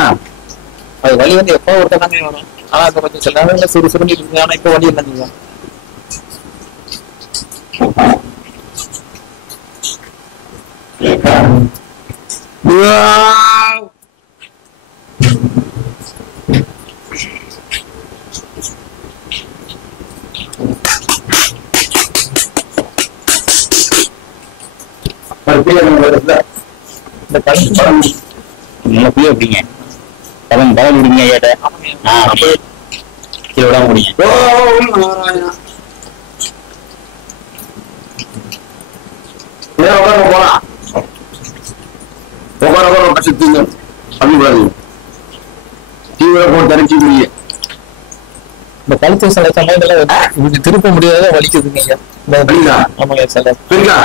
அது வழி வந்து எப்போ ஒருத்தாங்க வரும். ஆனா இப்ப கொஞ்சம் சில நேரங்கள்ல சுறுசுறுன்னு இருக்கு. ஆனா இப்ப வழி இல்லைங்க. இந்த கழுத்து படம் புரிய அப்படிங்க பதம் பதம் விடுங்க ஐயாட்ட. கீழே விடாம முடியும். போலாம் உட்கார கஷ்டத்தீங்க பண்ணக்கூடாது. தீவிர போட்டு தரிச்சு முடிய இந்த கழுத்து சில சமயங்கள இப்படி திருப்ப முடியாத வலிக்குதுங்க ஐயா. ஆமாங்க சில இருக்கா?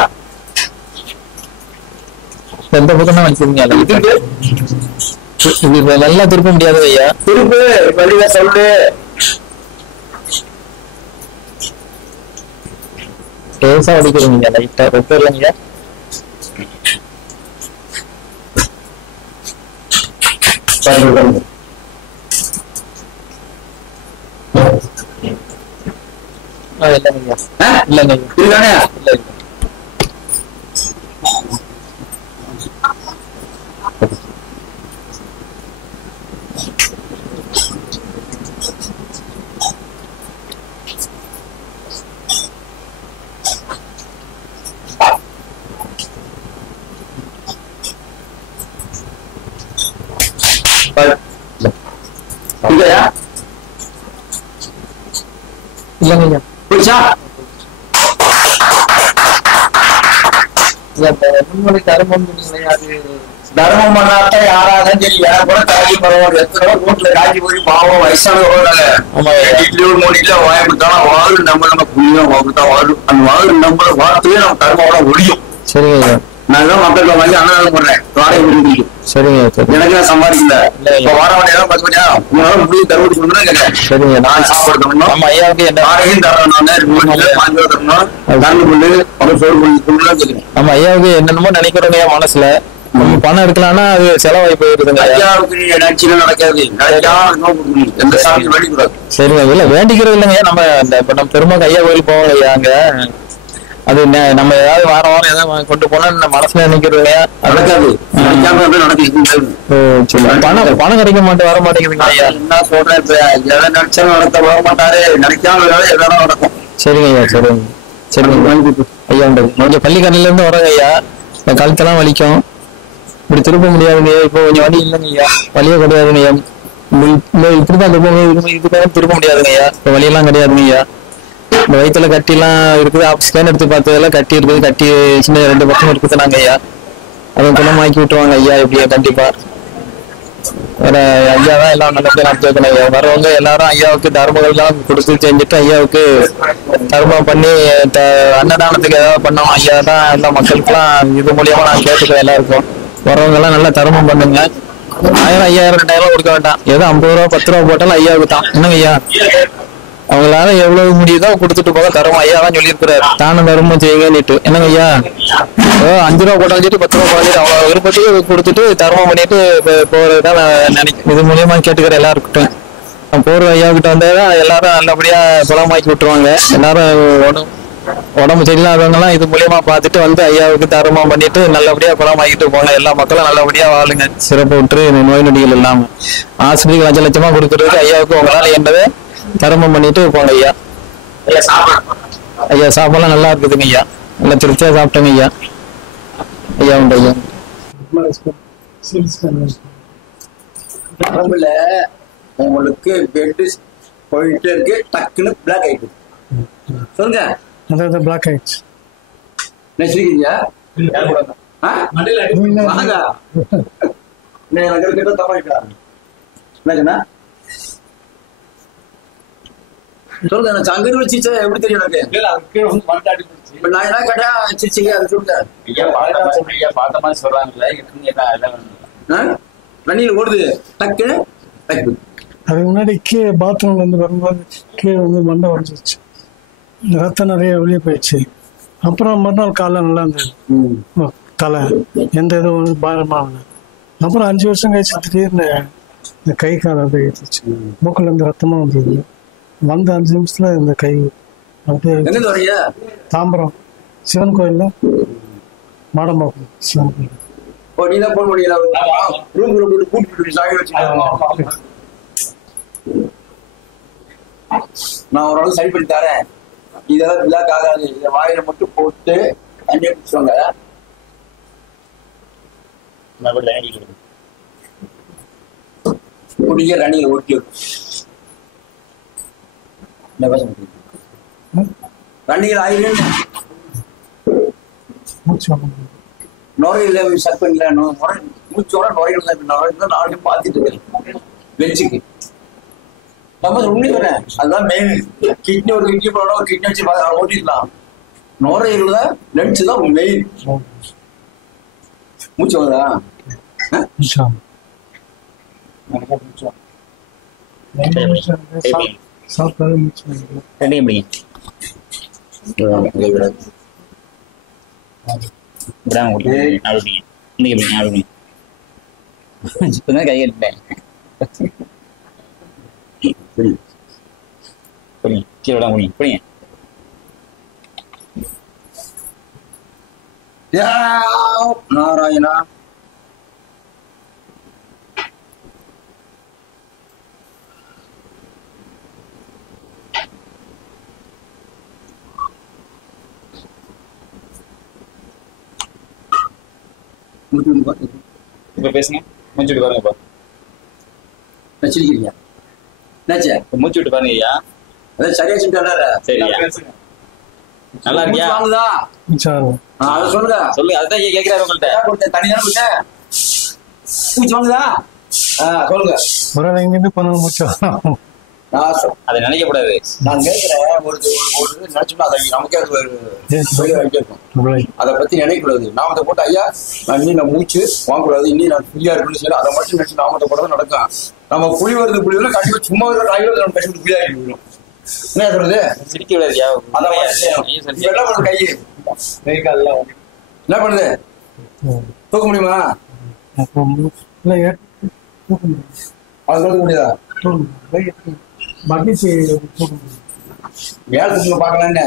எந்த பக்கம் தான் வலிக்குதுங்க. இது நல்லா திருப்ப முடியாது ஐயா. திருப்பு வழியா சொல்லு. லேசா வலிக்குதுங்க லைட்டா. ரொம்ப இல்லைங்க. இல்லைங்க இருக்கானே இல்லை. இல்லையா? இல்லைங்க புரிச்சா? முன்மொழி தர்மம் அது தர்மம் பண்ணாட்ட யாராலும் சரி யார கூட காய்ச்சி பரவாயில்ல. எத்தனை வீட்டுல காய்ச்சி போய் பாவம் வயசானவங்க இட்லி ஒரு 3 இட்லி வாங்கி கொடுத்தாலும் வாழு நம்ம புண்ணியம் கொடுத்தா வாழும். அந்த வாழு நம்ம வார்த்தையே நம்ம தர்மோட ஒழியும். சரிங்க. நான் தான் மக்கள்கிட்ட வாங்கி அன்னதானம் பண்றேன். வாடகை முடியும். சரிங்க. எனக்கு நான் சம்பாதிக்கல. இப்ப வார வாடையெல்லாம் பார்த்து உங்களால முடியும் தருவடி சொல்லணும் கேட்கிறேன். சரிங்க. நான் சாப்பாடு தரணும். நம்ம ஐயாவுக்கு என்ன வாடகையும் தரணும். வாங்கி தரணும். கரண்ட் பில்லு அப்புறம் சோறு பண்ணி சொல்லலாம் கேட்கிறேன். நம்ம ஐயாவுக்கு என்னென்னமோ நினைக்கிறோங்க மனசுல. நம்ம பணம் எடுக்கலாம்னா அது செலவாகி போயிருதுங்க. ஐயாவுக்கு நீங்க நினைச்சுன்னு நடக்காது. எந்த சாமி வேண்டிக்கூடாது. சரிங்க. இல்ல வேண்டிக்கிறது இல்லைங்க. நம்ம இப்ப நம்ம பெருமாள் ஐயா கோயில் போவோம் ஐயா. அங்க அது நம்ம ஏதாவது வாரம் வாரம் ஏதாவது கொண்டு போனா மனசுல நினைக்கிறோம். நடக்காது. பணம் கிடைக்க மாட்டேன் வர மாட்டேங்குதுங்க ஐயா. என்ன சொல்றேன் இப்ப எதை நினைச்சாலும் நடத்த வர மாட்டாரு. நினைக்காம எதாவது நடக்கும். சரிங்க ஐயா. சரிங்க. சரிங்க ஐயா. கொஞ்சம் பள்ளிக்கரையில இருந்து வரோங்க ஐயா. இந்த கழுத்தெல்லாம் வலிக்கும். இப்படி திருப்ப முடியாதுங்க ஐயா. இப்போ கொஞ்சம் வலி இல்லைங்க ஐயா. வலியே கிடையாதுங்க ஐயா. இப்படிதான் இதுக்காக திருப்ப முடியாதுங்க ஐயா. இப்போ வலியெல்லாம் கிடையாதுங்க ஐயா. இந்த வயிற்றுல கட்டி எல்லாம் இருக்குது. ஸ்கேன் எடுத்து பார்த்ததெல்லாம் கட்டி இருக்குது. கட்டி சின்ன 2 பக்கம் இருக்குது நாங்க ஐயா. அதை குணமாக்கி விட்டுருவாங்க ஐயா. எப்படியா கண்டிப்பா வேற ஐயா தான் எல்லாம் நல்லபடியா நடத்தி வைக்கணும் ஐயா. வரவங்க எல்லாரும் ஐயாவுக்கு தர்மங்கள்லாம் கொடுத்து செஞ்சுட்டு ஐயாவுக்கு தர்மம் பண்ணி அன்னதானத்துக்கு ஏதாவது பண்ணோம். ஐயா தான் எல்லா மக்களுக்குலாம் இது மூலியமா நான் கேட்டுக்கிறேன். எல்லாருக்கும் வரவங்க எல்லாம் நல்லா தர்மம் பண்ணுங்க. 1000 5000 2000 கொடுக்க வேண்டாம். ஏதோ 50 ரூபா 10 ரூபா போட்டாலும் ஐயாவுக்கு தான். என்னங்க ஐயா? அவங்களால எவ்வளவு முடியுதோ கொடுத்துட்டு போக தர்மம். ஐயா தான் சொல்லியிருக்கிறாரு தான தர்மம் செய்யுங்கன்னுட்டு. என்னங்க ஐயா? 5 ரூபா போட்டாலும் சரி 10 ரூபா போட்டாலும் அவங்க விருப்பத்துக்கு கொடுத்துட்டு தர்மம் பண்ணிட்டு போறதுதான் நான் நினைக்கிறேன். இது மூலியமா கேட்டுக்கிறேன் எல்லாருக்கிட்டும். போற ஐயா கிட்ட வந்தாதான் எல்லாரும் நல்லபடியா குணமாக்கி விட்டுருவாங்க. எல்லாரும் உடம்பு சரியில்லாதவங்க எல்லாம் இது மூலியமா பார்த்துட்டு வந்து ஐயாவுக்கு தர்மம் பண்ணிட்டு நல்லபடியா குணமாக்கிட்டு போங்க. எல்லா மக்களும் நல்லபடியா வாழுங்க. சிறப்பு விட்டு நோய் நொடிகள் இல்லாம ஆஸ்பத்திரிக்கு 5 லட்சமா கொடுக்கறதுக்கு ஐயாவுக்கு உங்களால என்னது தர்மம் பண்ணிட்டு போங்க ஐயா. ஐயா சாப்பாடுலாம் நல்லா இருக்குதுங்க ஐயா. நல்லா திருப்தியா சாப்பிட்டேங்க ஐயா. ஐயா உண்டு ஐயா. உடம்புல உங்களுக்கு பெட் போயிட்டே இருக்கு. டக்குன்னு பிளாக் ஆயிடுது. சொல்லுங்க. அதாவது பிளாக் ஆயிடுச்சு. நினைச்சிருக்கீங்க வாங்க கிட்ட தப்பாயிட்டா என்னங்கண்ணா சொல்லுங்க. அங்க வச்சு எப்படி தெரியும் எனக்கு? இப்ப நான் என்ன கேட்டா சிரிச்சிங்க அதை சொல்லிட்டேன். ஐயா பார்த்த மாதிரி சொல்றாங்கல்ல, இருக்குன்னு எல்லாம் தண்ணியில் ஓடுது டக்குன்னு டக்கு. அதுக்கு முன்னாடி கீழே பாத்ரூம்ல இருந்து வரும்போது கீழே வந்து மண்டை உடஞ்சிருச்சு, ரத்தம் நிறைய வெளியே போயிடுச்சு. அப்புறம் மறுநாள் காலைல நல்லா இருந்தது, தலை எந்த இதுவும் பாரமா இல்லை. அப்புறம் 5 வருஷம் கழிச்சு திடீர்னு இந்த கை கால் அப்படியே ஏற்றுச்சு, மூக்கில் இருந்து ரத்தமாக வந்தது. வந்த 5 நிமிஷத்துல இந்த கை அப்படியே. தாம்பரம் சிவன் கோயில்ல மாடம்பாக்கம் சிவன் கோயில். நீதான் போன் பண்ணிக்கலாம். நான் ஒரு ஆள் சரி பண்ணி தரேன், இதெல்லாம் பிளாக் ஆகாது. இதை வாயில மட்டும் போட்டு தண்ணியை குடிச்சுவாங்க. குடிக்க ரணியில் ஓட்டி ரணிகள் ஆயிரம் நுரையில சட் பண்ணல, மூச்சோட நுரையில தான் நாளைக்கு பார்த்துட்டு இருக்கேன் பெஞ்சுக்கு. நம்ம உண்மை சொன்னேன், அதுதான் மெயின். கிட்னி ஒரு கிட்னி போடணும், ஒரு கிட்னி வச்சு ஓட்டிடலாம். நுரையில் தான் லென்ஸ் தான் மெயின். மூச்சு வருதா? கை எடுத்தேன் கீழே விட முடியும். புரியுங்க நாராயணா. இப்ப பேசுங்க, மூச்சு விட்டு பாருங்கப்பா. வச்சிருக்கீங்க மூச்சு விட்டு பாருங்க ஐயா. அதான் சரியா சொல்லிட்டு சரியா? நல்லா இருக்கியா? அதை சொல்லுங்க சொல்லுங்க. அதுதான் ஐயா கேட்கிறாரு உங்கள்கிட்ட. தனி தானே கொடுத்தேன். மூச்சு வாங்குதா? சொல்லுங்க. ஒரு எங்கிருந்து பண்ண மூச்சு அதை நினைக்க கூடாது. நான் கேட்கிறேன், ஒரு நினைச்சோம்னா அதை நமக்கே அது இருக்கும். அதை பத்தி நினைக்கூடாது. நாமத்தை போட்டு ஐயா நான் இன்னும் நான் மூச்சு வாங்கக்கூடாது, இன்னும் நான் ஃப்ரீயா இருக்குன்னு சொல்லி அதை மட்டும் நினைச்சு நாமத்தை போட நடக்கும். நம்ம புளி வருது புளி வருது கண்டிப்பா சும்மா வருது நம்ம கஷ்டப்பட்டு புளியா இருக்கணும். என்ன சொல்றது? சிரிக்க விடாதியா? என்ன பண்ணுது? கை என்ன பண்ணுது? தூக்க முடியுமா? அது தூக்க முடியாதா? மகிழ்ச்சி வேலை பாக்கலான்னு